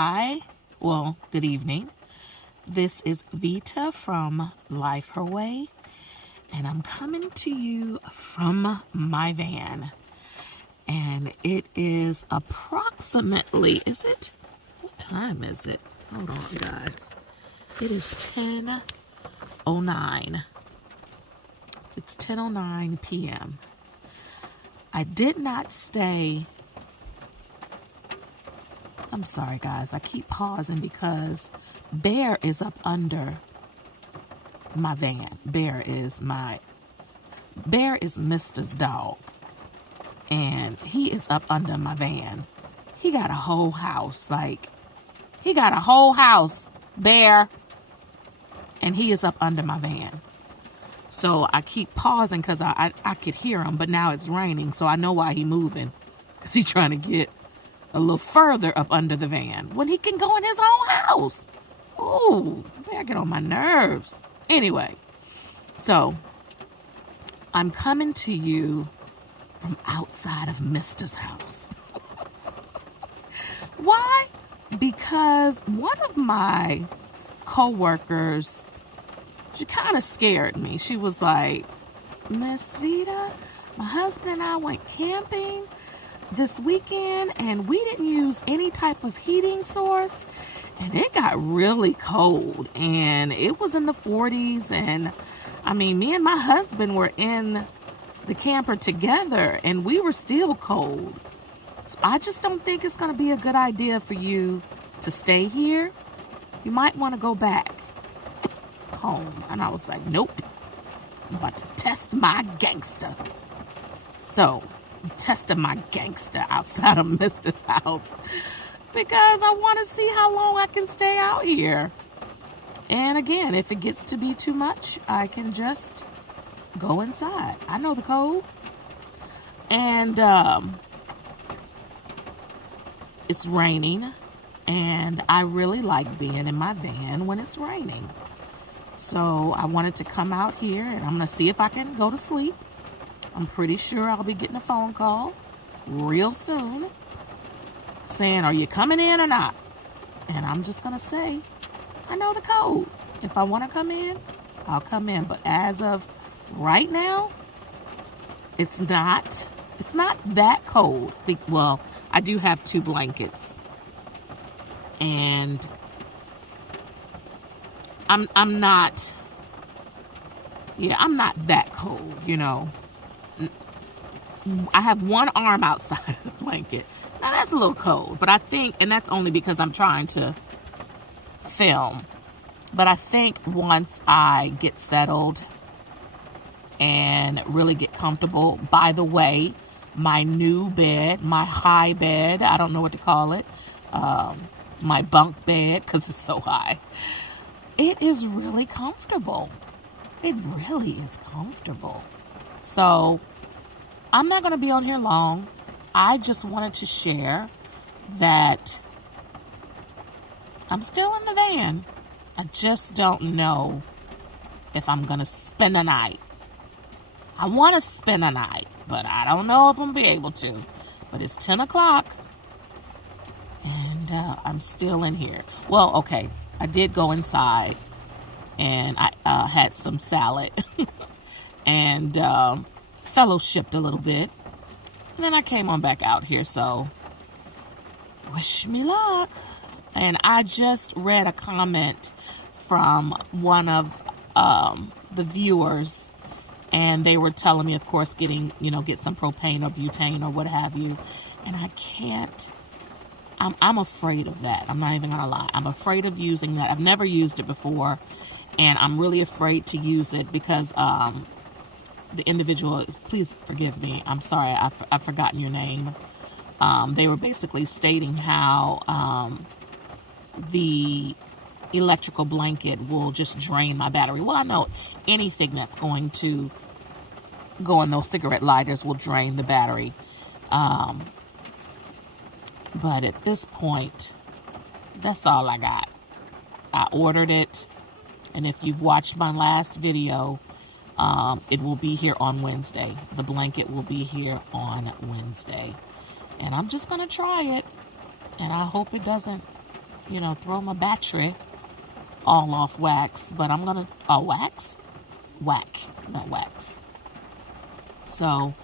Hi, well, good evening. This is Vita from Life Her Way, and I'm coming to you from my van. And it is approximately, what time is it? Hold on, guys. It is 10:09. It's 10:09 p.m. I did not stay. I'm sorry, guys. I keep pausing because Bear is up under my van. Bear is Mister's dog. And he is up under my van. He got a whole house. Bear. And he is up under my van. So I keep pausing because I could hear him, but now it's raining, so I know why he's moving. Because he's trying to get a little further up under the van when he can go in his own house. Ooh, Bear get on my nerves. Anyway, so I'm coming to you from outside of Mister's house. Why? Because one of my co-workers, she kind of scared me. She was like, Miss Vita, my husband and I went camping this weekend and we didn't use any type of heating source and it got really cold and it was in the 40s. And I mean, me and my husband were in the camper together and we were still cold. So I just don't think it's going to be a good idea for you to stay here. You might want to go back home. And I was like, nope, I'm about to test my gangster. So I'm testing my gangster outside of Mister's house because I want to see how long I can stay out here. And again, if it gets to be too much, I can just go inside. I know the code. And it's raining, and I really like being in my van when it's raining. So I wanted to come out here, and I'm going to see if I can go to sleep. I'm pretty sure I'll be getting a phone call real soon saying, are you coming in or not? And I'm just going to say, I know the code. If I want to come in, I'll come in. But as of right now, it's not that cold. Well, I do have 2 blankets. And I'm not that cold, you know. I have one arm outside of the blanket. Now that's a little cold, but I think, and that's only because I'm trying to film, but I think once I get settled and really get comfortable, by the way, my new bed, my high bed, I don't know what to call it, my bunk bed, because it's so high, it is really comfortable. It really is comfortable. So I'm not going to be on here long. I just wanted to share that I'm still in the van. I just don't know if I'm going to spend a night. I want to spend a night, but I don't know if I'm going to be able to. But it's 10 o'clock, and I'm still in here. Well, okay, I did go inside, and I had some salad and fellowshipped a little bit. And then I came on back out here, so wish me luck. And I just read a comment from one of the viewers, and they were telling me, of course, get some propane or butane or what have you. And I can't, I'm afraid of that. I'm not even gonna lie. I'm afraid of using that. I've never used it before, and I'm really afraid to use it because the individual, please forgive me, I'm sorry, I've forgotten your name. They were basically stating how the electrical blanket will just drain my battery. Well, I know anything that's going to go in those cigarette lighters will drain the battery. But at this point, that's all I got. I ordered it, and if you've watched my last video, it will be here on Wednesday. The blanket will be here on Wednesday. And I'm just going to try it. And I hope it doesn't throw my battery all off wax. But I'm going to, wax? Whack, not wax. So,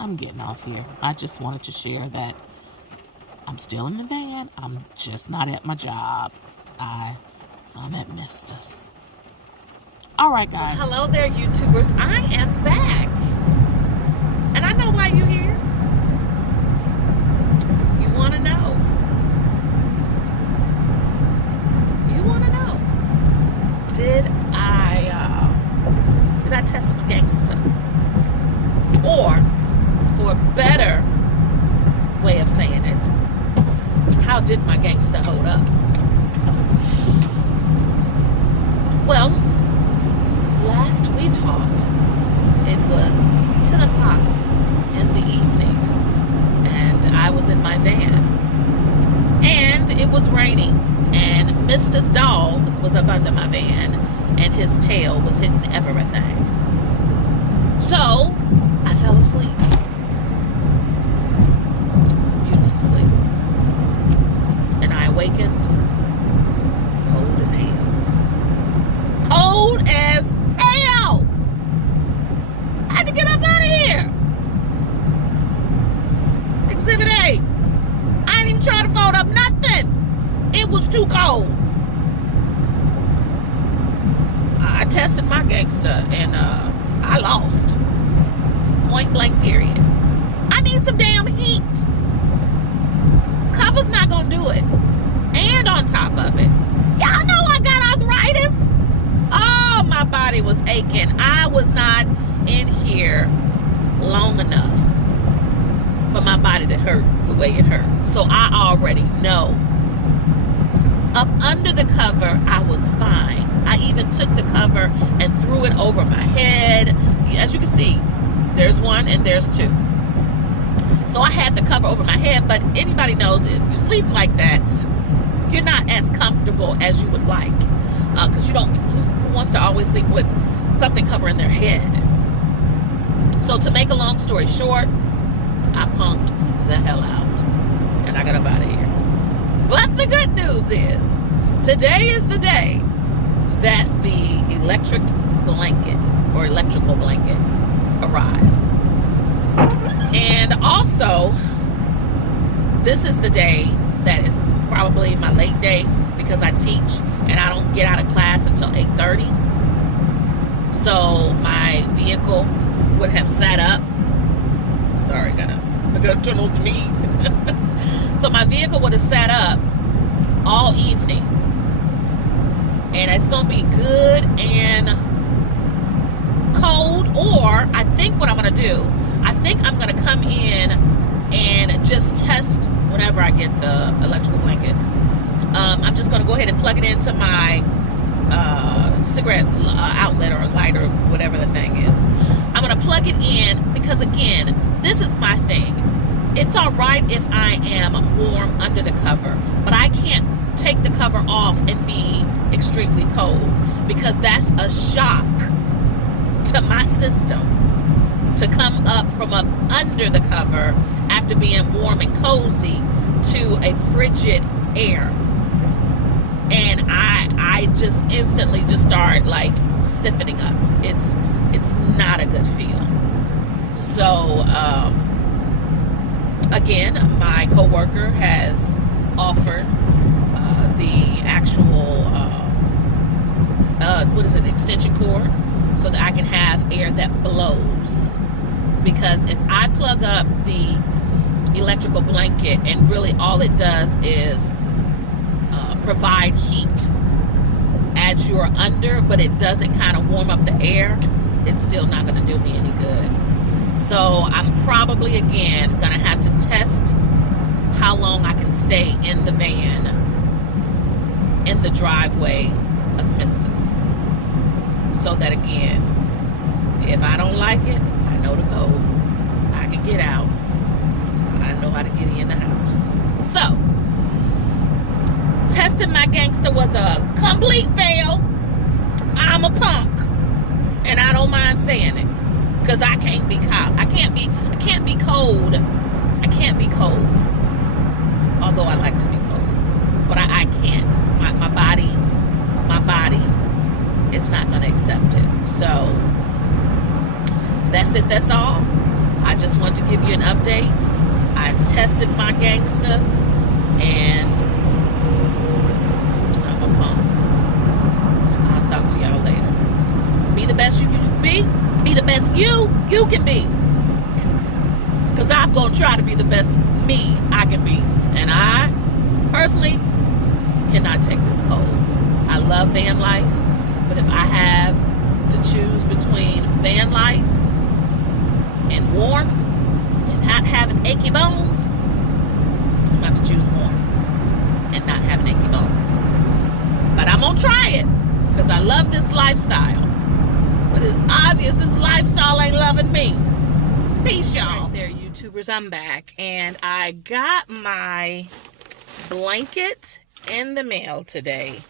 I'm getting off here. I just wanted to share that I'm still in the van. I'm just not at my job. I'm at Mister's. All right, guys. Hello there, YouTubers. I am back. And I know why you're here. You want to know. You want to know. Did I test my gangster? Or, for a better way of saying it, how did my gangster hold up? Well, last we talked, it was 10 o'clock in the evening, and I was in my van, and it was raining, and Mister's dog was up under my van, and his tail was hitting everything. So, I fell asleep. It was a beautiful sleep. And I awakened cold as hell. Cold as hell! I had to get up out of here. Exhibit A. I ain't even trying to fold up nothing. It was too cold. I tested my gangster and I lost. Point blank period. I need some damn heat. Cover's not gonna do it. And on top of it, y'all know I got arthritis. Oh, my body was aching. I was not in here long enough for my body to hurt the way it hurt. So I already know. Up under the cover, I was fine. I even took the cover and threw it over my head. As you can see, there's one and there's two. So I had the cover over my head, but anybody knows if you sleep like that, you're not as comfortable as you would like. Because who wants to always sleep with something covering their head? So to make a long story short, I punked the hell out. And I got up out of here. But the good news is, today is the day that the electrical blanket arrives. And also, this is the day that is probably my late day because I teach and I don't get out of class until 8:30. So my vehicle would have sat up. Sorry, I gotta turn on some heat. So my vehicle would have sat up all evening. And it's gonna be good and cold, or I think what I'm gonna do, I think I'm gonna come in and just test whenever I get the electrical blanket. I'm just gonna go ahead and plug it into my cigarette outlet or lighter, whatever the thing is. I'm gonna plug it in because, again, this is my thing. It's all right if I am warm under the cover, but I can't take the cover off and be extremely cold because that's a shock to my system to come up from up under the cover after being warm and cozy to a frigid air. And I just instantly just start like stiffening up. It's not a good feel. So again, my coworker has offered the actual extension cord so that I can have air that blows. Because if I plug up the electrical blanket and really all it does is provide heat as you're under, but it doesn't kind of warm up the air, it's still not going to do me any good. So I'm probably again going to have to test how long I can stay in the van in the driveway of Mister's, so that again, if I don't like it, I know the code. I can get out. I know how to get in the house. So testing my gangster was a complete fail. I'm a punk, and I don't mind saying it, because I can't be cold. I can't be cold. Although But that's all. I just want to give you an update. I tested my gangster, and I'm a punk. I'll talk to y'all later. Be the best you can be. Be the best you can be. Because I'm going to try to be the best me I can be. And I, personally, cannot take this cold. I love van life. But if I have to choose between van life and warmth and not having achy bones, I'm going to have to choose warmth and not having achy bones. But I'm going to try it because I love this lifestyle. But it's obvious this lifestyle ain't loving me. Peace, y'all. Right there, YouTubers, I'm back. And I got my blanket in the mail today.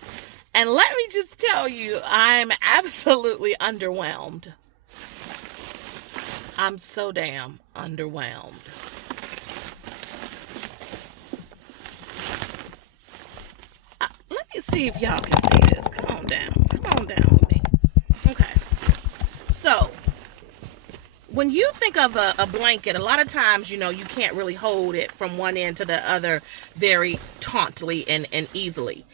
And let me just tell you, I'm absolutely underwhelmed. I'm so damn underwhelmed. Let me see if y'all can see this. Come on down. Come on down with me. Okay. So, when you think of a blanket, a lot of times, you know, you can't really hold it from one end to the other very tauntly and easily.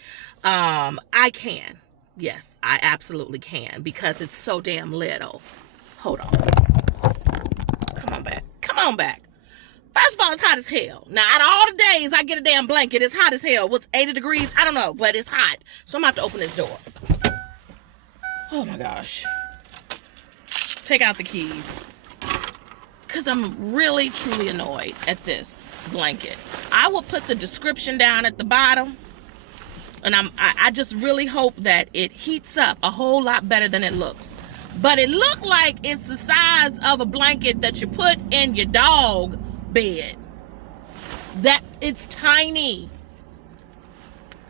I can. Yes, I absolutely can because it's so damn little. Hold on. Come on back. Come on back. First of all, it's hot as hell. Now, out of all the days I get a damn blanket, it's hot as hell. What's 80 degrees? I don't know, but it's hot. So I'm going to have to open this door. Oh my gosh. Take out the keys. Because I'm really, truly annoyed at this blanket. I will put the description down at the bottom. And I just really hope that it heats up a whole lot better than it looks. But it looked like it's the size of a blanket that you put in your dog bed. That it's tiny.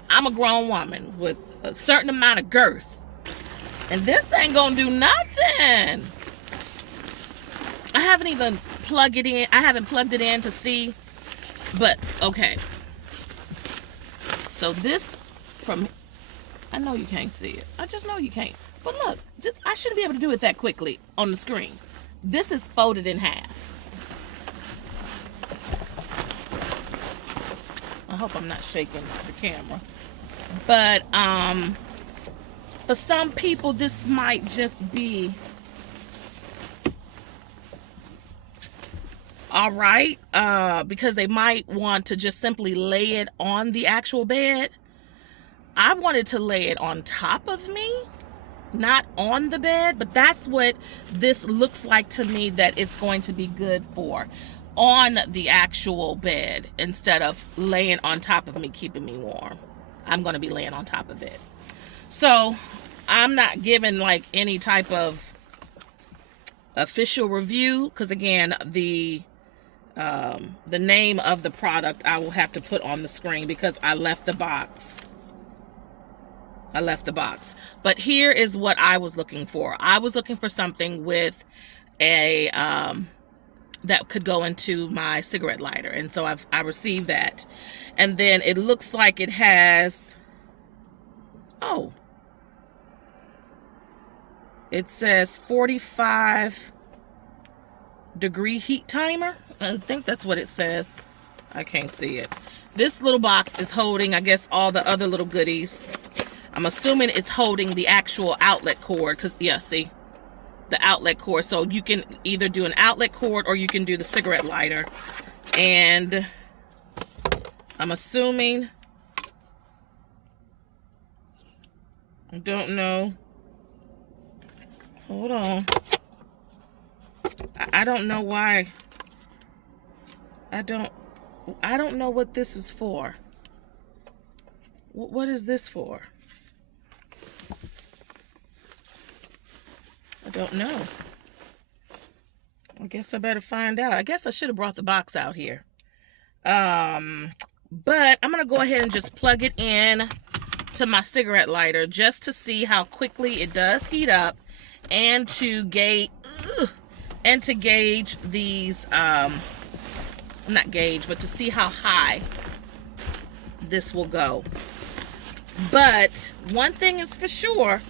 I'm a grown woman with a certain amount of girth. And this ain't gonna do nothing. I haven't even plugged it in. I haven't plugged it in to see. But, okay. So this from, I know you can't see it. I just know you can't. But look, I shouldn't be able to do it that quickly on the screen. This is folded in half. I hope I'm not shaking the camera. But for some people, this might just be all right, because they might want to just simply lay it on the actual bed. I wanted to lay it on top of me, not on the bed, but that's what this looks like to me that it's going to be good for, on the actual bed instead of laying on top of me, keeping me warm. I'm going to be laying on top of it. So I'm not giving like any type of official review because again, the name of the product I will have to put on the screen because I left the box. But here is what I was looking for. I was looking for something with a that could go into my cigarette lighter, and so I received that. And then it looks like it has, oh, it says 45-degree heat timer. I think that's what it says. I can't see it. This little box is holding, I guess, all the other little goodies. I'm assuming it's holding the actual outlet cord because, yeah, see, the outlet cord. So you can either do an outlet cord or you can do the cigarette lighter. And I'm assuming, I don't know. Hold on. I don't know why. I don't know what this is for. What is this for? I don't know. I guess I better find out. I guess I should have brought the box out here. But I'm going to go ahead and just plug it in to my cigarette lighter just to see how quickly it does heat up and to gauge these, not gauge, but to see how high this will go. But one thing is for sure,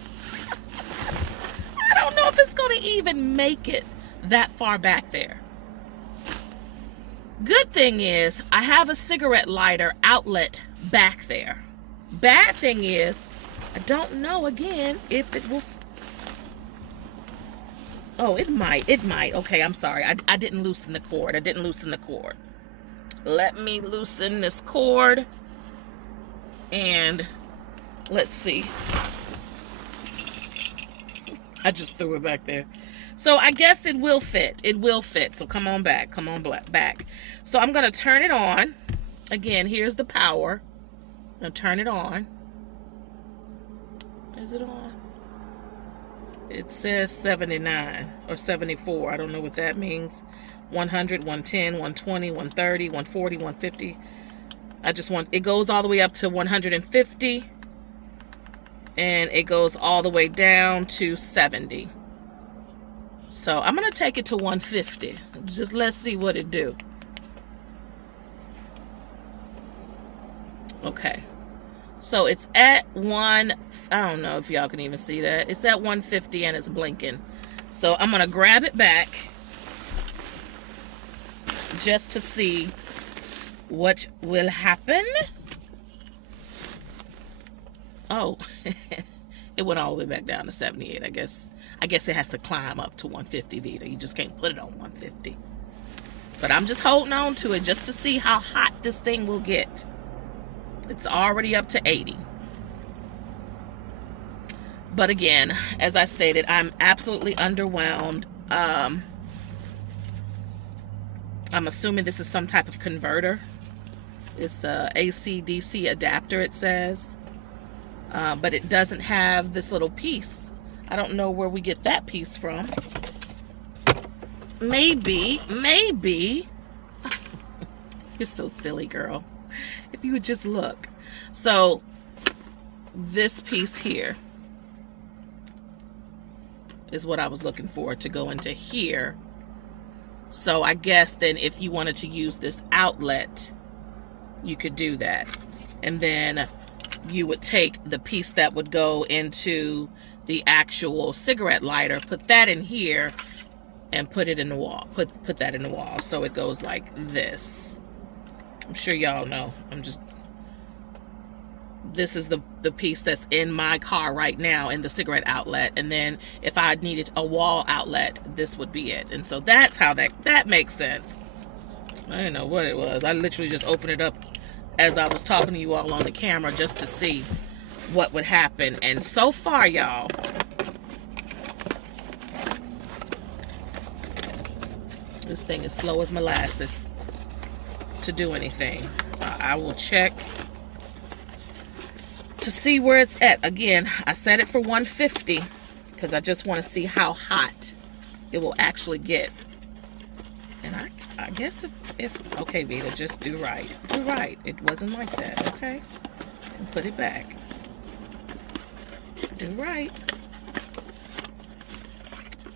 I don't know if it's going to even make it that far back there. Good thing is I have a cigarette lighter outlet back there. Bad thing is I don't know again if it will. Oh, it might. Okay, I'm sorry. I didn't loosen the cord. Let me loosen this cord. And let's see. I just threw it back there. So I guess it will fit. So come on back. Back. So I'm going to turn it on. Again, here's the power. I'm going to turn it on. Is it on? It says 79 or 74. I don't know what that means. 100, 110, 120, 130, 140, 150. It goes all the way up to 150. And it goes all the way down to 70. So I'm going to take it to 150. Just let's see what it do. Okay. So it's at I don't know if y'all can even see that. It's at 150 and it's blinking. So I'm going to grab it back just to see what will happen. Oh, it went all the way back down to 78. I guess it has to climb up to 150, Vita. You just can't put it on 150. But I'm just holding on to it just to see how hot this thing will get. It's already up to 80. But again, as I stated, I'm absolutely underwhelmed. I'm assuming this is some type of converter. It's a AC/DC adapter, it says. But it doesn't have this little piece. I don't know where we get that piece from. Maybe. You're so silly, girl. If you would just look. So, this piece here is what I was looking for to go into here. So, I guess then if you wanted to use this outlet, you could do that. And then you would take the piece that would go into the actual cigarette lighter, put that in here, and put it in the wall. Put that in the wall. So it goes like this. I'm sure y'all know. This is the piece that's in my car right now in the cigarette outlet. And then if I needed a wall outlet, this would be it. And so that's how that makes sense. I didn't know what it was. I literally just opened it up as I was talking to you all on the camera just to see what would happen. And so far, y'all, this thing is slow as molasses to do anything. I will check to see where it's at. Again, I set it for 150 because I just want to see how hot it will actually get. And I guess if okay, Vita, just do right. Do right. It wasn't like that, okay? And put it back. Do right.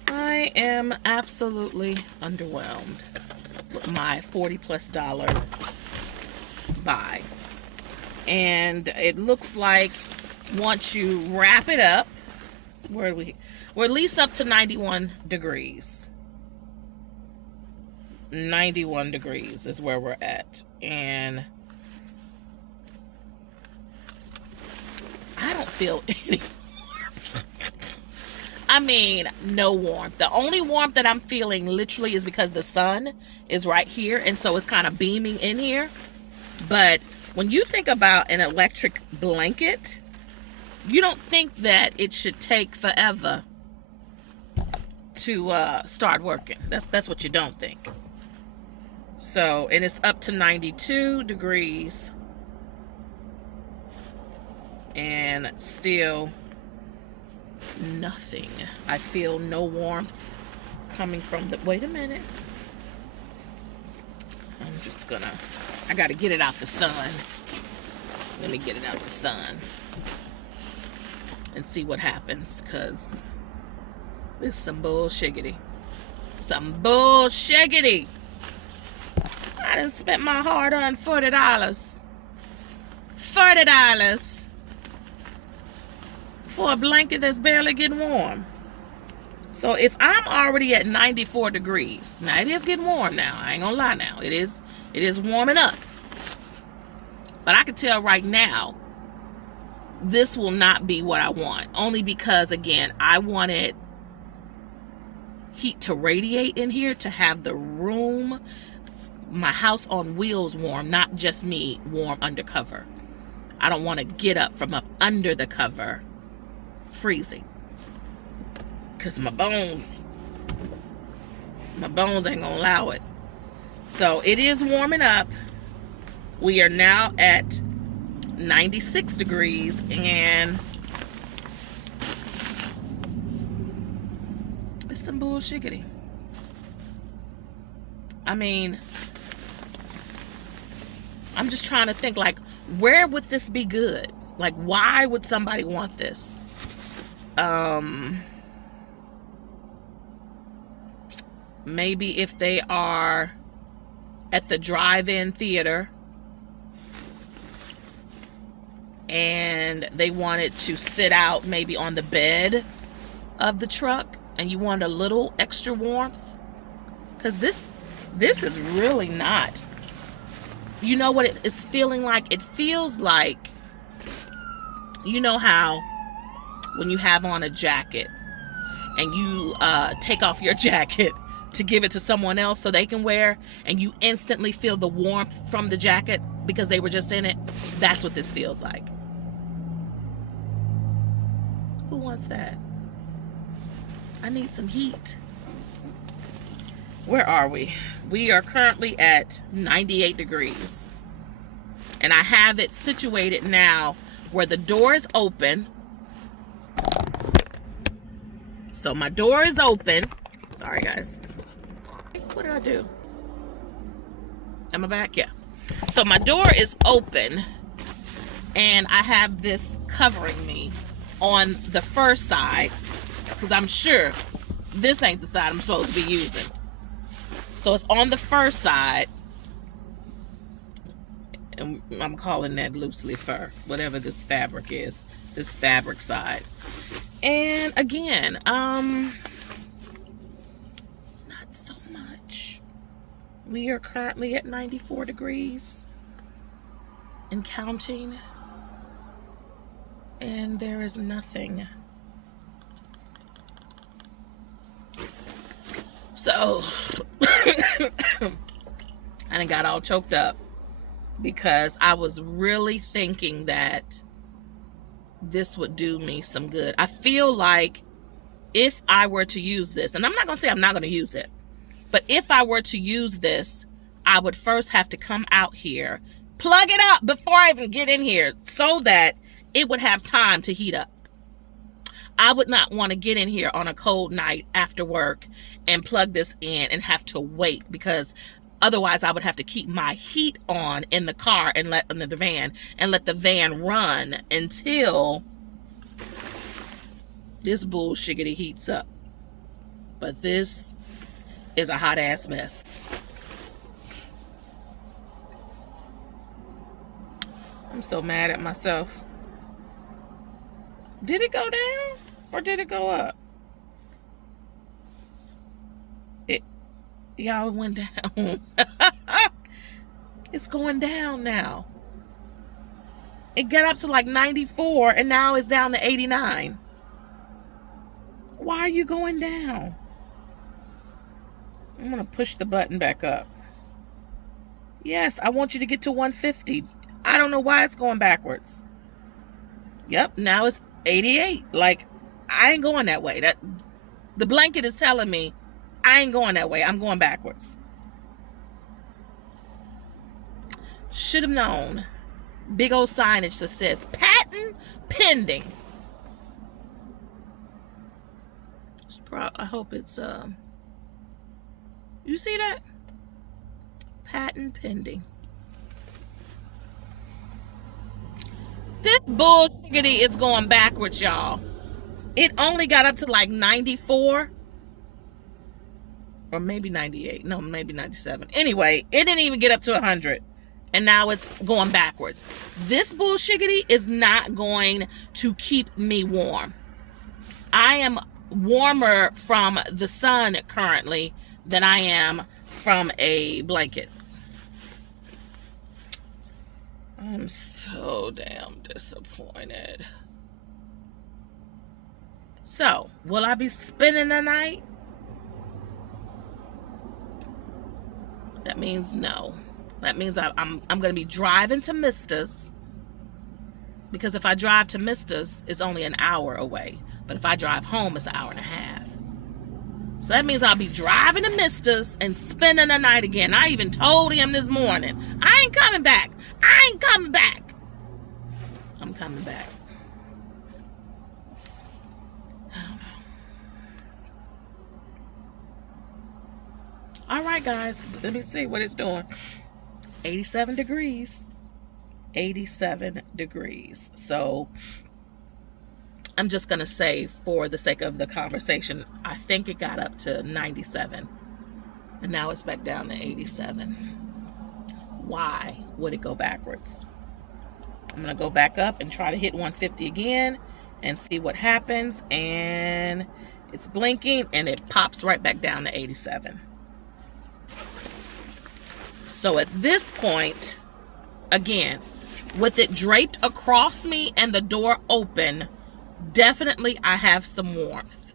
I am absolutely underwhelmed with my $40+ buy. And it looks like once you wrap it up, we're at least up to 91 degrees. 91 degrees is where we're at. And I don't feel any warmth. I mean, no warmth. The only warmth that I'm feeling literally is because the sun is right here, and so it's kind of beaming in here. But when you think about an electric blanket, you don't think that it should take forever to start working. That's what you don't think. So, and it's up to 92 degrees. And still nothing. I feel no warmth coming from the... Wait a minute. I'm just gonna... I gotta get it out the sun. Let me get it out the sun. And see what happens. Because this is some bullshiggity. Some bullshiggity. I done spent my hard-earned $40. $40 for a blanket that's barely getting warm. So if I'm already at 94 degrees, now it is getting warm now. I ain't gonna lie now. It is warming up. But I can tell right now, this will not be what I want. Only because, again, I wanted heat to radiate in here, to have the room, my house on wheels warm, not just me warm undercover. I don't want to get up from up under the cover freezing. Because my bones ain't gonna allow it. So it is warming up. We are now at 96 degrees, and it's some bullshiggity. I mean, I'm just trying to think, like, where would this be good? Like, why would somebody want this? Maybe if they are at the drive-in theater and they wanted to sit out maybe on the bed of the truck and you want a little extra warmth. Because this is really not, you know what it's feeling like? It feels like, you know how when you have on a jacket and you take off your jacket to give it to someone else so they can wear, and you instantly feel the warmth from the jacket because they were just in it? That's what this feels like. Who wants that? I need some heat. Where are we? We are currently at 98 degrees. And I have it situated now where the door is open. So my door is open. Sorry, guys. What did I do? Am I back? Yeah. So my door is open, and I have this covering me on the first side, because I'm sure this ain't the side I'm supposed to be using. So it's on the first side, and I'm calling that loosely fur, whatever this fabric is, this fabric side. And again, not so much. We are currently at 94 degrees and counting, and there is nothing. So I done got all choked up because I was really thinking that this would do me some good. I feel like if I were to use this, and I'm not gonna say I'm not gonna use it, but if I were to use this, I would first have to come out here, plug it up before I even get in here so that it would have time to heat up. I would not want to get in here on a cold night after work and plug this in and have to wait, because otherwise I would have to keep my heat on in the car and let the van run until this bullshiggity heats up. But this is a hot ass mess. I'm so mad at myself. Did it go down or did it go up? Y'all, it went down. It's going down now. It got up to like 94 and now it's down to 89. Why are you going down? I'm going to push the button back up. Yes, I want you to get to 150. I don't know why it's going backwards. Yep, now it's 88. Like, I ain't going that way. The blanket is telling me I ain't going that way. I'm going backwards. Should have known. Big old signage that says patent pending. I hope it's you see that? Patent pending. This bullshiggity is going backwards, y'all. It only got up to like 94. Or maybe 98. No, maybe 97. Anyway, it didn't even get up to 100. And now it's going backwards. This bullshiggity is not going to keep me warm. I am warmer from the sun currently than I am from a blanket. I'm so damn disappointed. So, will I be spending the night? That means no. That means I'm going to be driving to Mista's, because if I drive to Mista's, it's only an hour away. But if I drive home, it's an hour and a half. So that means I'll be driving to Mista's and spending the night again. I even told him this morning, I ain't coming back. I ain't coming back. I'm coming back. I don't know. All right, guys. Let me see what it's doing. 87 degrees. 87 degrees. So I'm just going to say, for the sake of the conversation, I think it got up to 97. And now it's back down to 87. Why would it go backwards? I'm going to go back up and try to hit 150 again and see what happens. And it's blinking and it pops right back down to 87. So at this point, again, with it draped across me and the door open, definitely I have some warmth.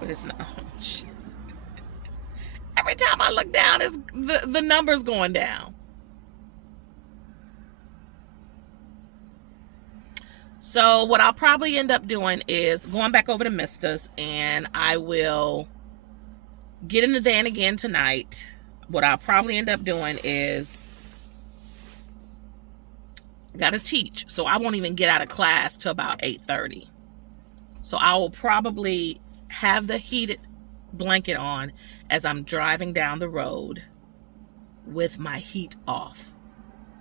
But it's not. Oh, shit. Every time I look down, it's the number's going down. So what I'll probably end up doing is going back over to Mista's, and I will get in the van again tonight. What I'll probably end up doing is, got to teach, so I won't even get out of class till about 8:30. So I will probably have the heated blanket on as I'm driving down the road with my heat off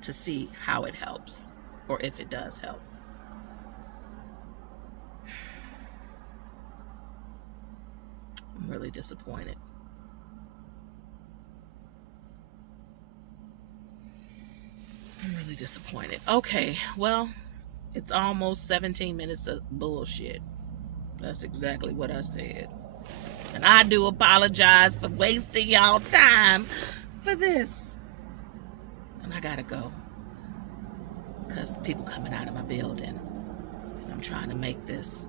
to see how it helps, or if it does help. I'm really disappointed. I'm really disappointed. Okay, well, it's almost 17 minutes of bullshit. That's exactly what I said. And I do apologize for wasting y'all time for this. And I gotta go, because people coming out of my building. And I'm trying to make this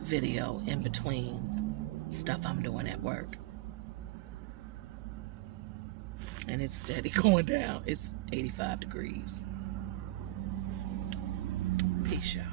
video in between stuff I'm doing at work. And it's steady going down. It's 85 degrees. Peace, y'all.